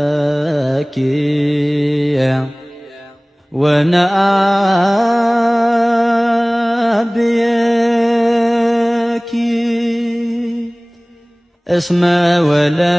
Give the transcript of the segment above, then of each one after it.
ተዝናፈቅረኪ ወነአብየኪ እስመ ወለድኪ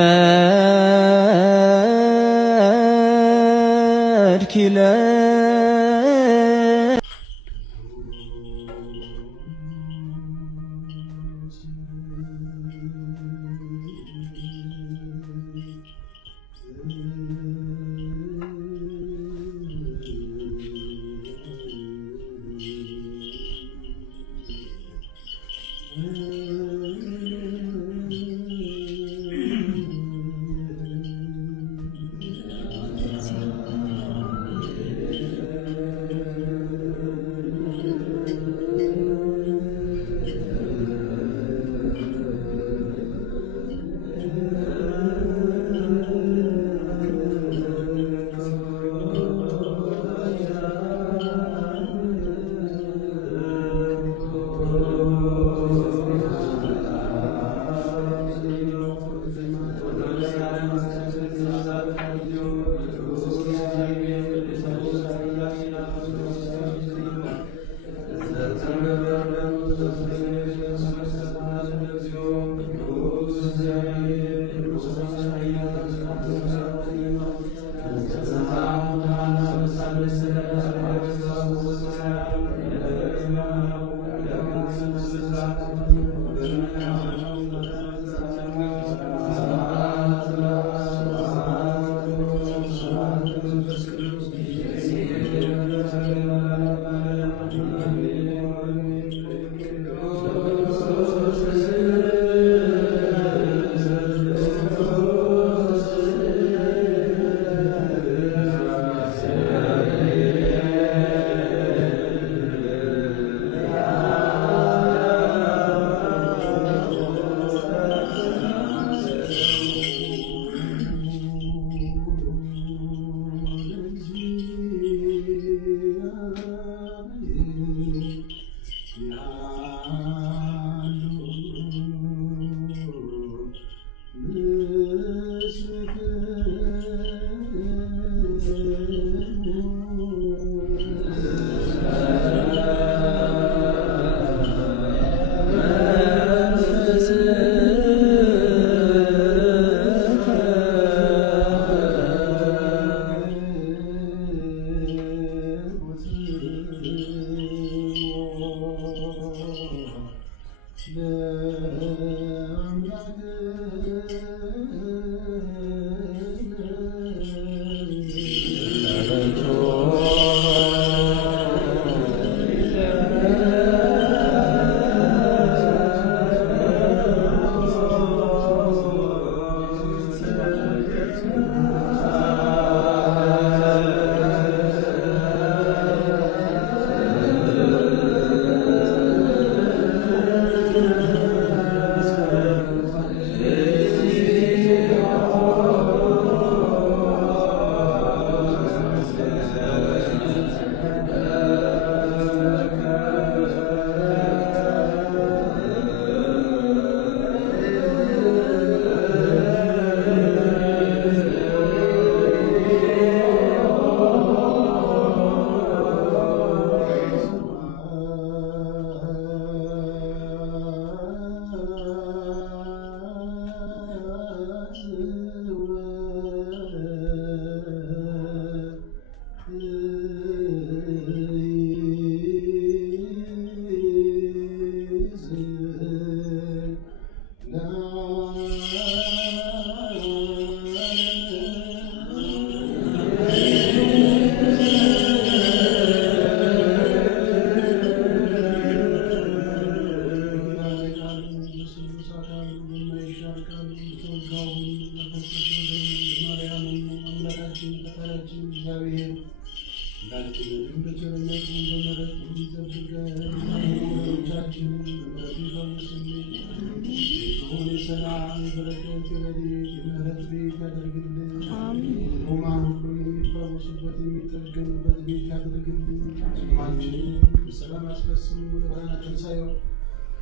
Amen. በሰላም አስፈጽሙ ለብርሃነ ትንሣኤው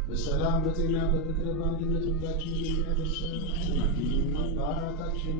በሰላም በጤና በፍቅር በአንድነት ሁላችንን የሚያደርሰን አባታችን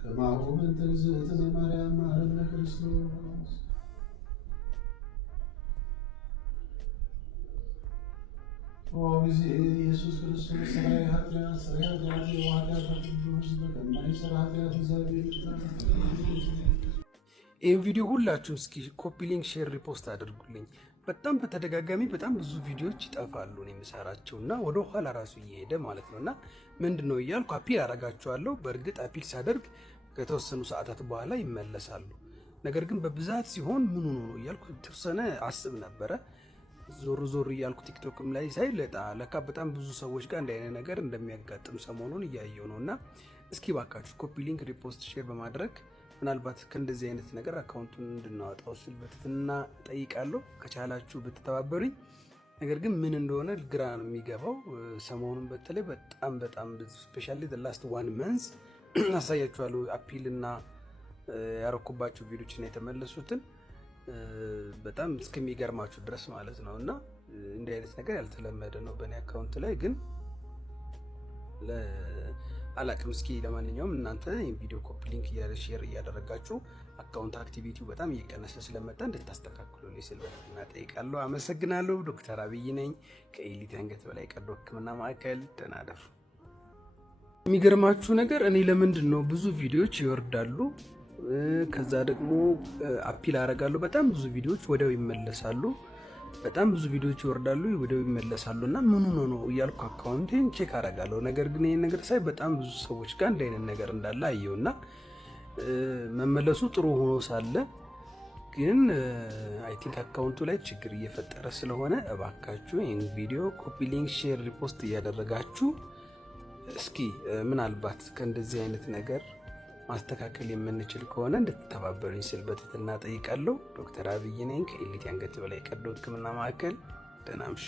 ከማሁን ተግዝእትነ ማርያም መሐረነ ክርስቶስ ኦ እግዚእ ኢየሱስ ክርስቶስ ሰራይ ኃጢአት ሰራይ ኃጢአት የዋሃዳት ቅዱስ በከማይሰራ ኃጢአት እግዚአብሔር ይህን ቪዲዮ ሁላችሁም እስኪ ኮፒ ሊንክ፣ ሼር፣ ሪፖስት አድርጉልኝ። በጣም በተደጋጋሚ በጣም ብዙ ቪዲዮዎች ይጠፋሉ ነው የምሰራቸው እና ወደ ኋላ ራሱ እየሄደ ማለት ነው እና ምንድን ነው እያልኩ አፒል አደርጋቸዋለሁ። በእርግጥ አፒል ሳደርግ ከተወሰኑ ሰዓታት በኋላ ይመለሳሉ። ነገር ግን በብዛት ሲሆን ምን ሆኖ ነው እያልኩ ተወሰነ አስብ ነበረ። ዞር ዞር እያልኩ ቲክቶክም ላይ ሳይ ለካ በጣም ብዙ ሰዎች ጋር እንዲህ አይነት ነገር እንደሚያጋጥም ሰሞኑን እያየው ነው እና እስኪ ባካችሁ ኮፒ ሊንክ፣ ሪፖስት፣ ሼር በማድረግ ምናልባት ከእንደዚህ አይነት ነገር አካውንቱን እንድናወጣው ስል በትህትና ጠይቃለሁ። ከቻላችሁ ብትተባበሩኝ። ነገር ግን ምን እንደሆነ ግራ ነው የሚገባው። ሰሞኑን በተለይ በጣም ስፔሻሊ ላስት ዋን መንዝ አሳያችኋለሁ አፒል እና ያረኩባቸው ቪዲዮዎችና የተመለሱትን በጣም እስከሚገርማችሁ ድረስ ማለት ነው እና እንዲህ አይነት ነገር ያልተለመደ ነው በእኔ አካውንት ላይ ግን አላቅም። እስኪ ለማንኛውም እናንተ ይህን ቪዲዮ ኮፒ ሊንክ ሼር እያደረጋችሁ አካውንት አክቲቪቲው በጣም እየቀነሰ ስለመጣ እንድታስተካክሉልኝ ስል በትህትና እጠይቃለሁ። አመሰግናለሁ። ዶክተር አብይ ነኝ ከኤሊት አንገት በላይ ቀዶ ሕክምና ማዕከል። ደህና እደሩ። የሚገርማችሁ ነገር እኔ ለምንድን ነው ብዙ ቪዲዮዎች ይወርዳሉ፣ ከዛ ደግሞ አፒል አደርጋለሁ፣ በጣም ብዙ ቪዲዮዎች ወዲያው ይመለሳሉ፣ በጣም ብዙ ቪዲዮዎች ይወርዳሉ ወዲያው ይመለሳሉ እና ምን ሆኖ ነው እያልኩ አካውንቴን ቼክ አደርጋለሁ። ነገር ግን ይሄን ነገር ሳይ በጣም ብዙ ሰዎች ጋር እንደ አይነት ነገር እንዳለ አየውና መመለሱ ጥሩ ሆኖ ሳለ ግን አይ ቲንክ አካውንቱ ላይ ችግር እየፈጠረ ስለሆነ እባካችሁ ይህን ቪዲዮ ኮፒ ሊንክ፣ ሼር፣ ሪፖስት እያደረጋችሁ እስኪ ምናልባት ከእንደዚህ አይነት ነገር ማስተካከል የምንችል ከሆነ እንድትተባበሩኝ ስል በትህትና ጠይቃለሁ። ዶክተር አብይ ነኝ ከኤሊት አንገት በላይ ቀዶ ሕክምና ማዕከል። ደህና እምሹ።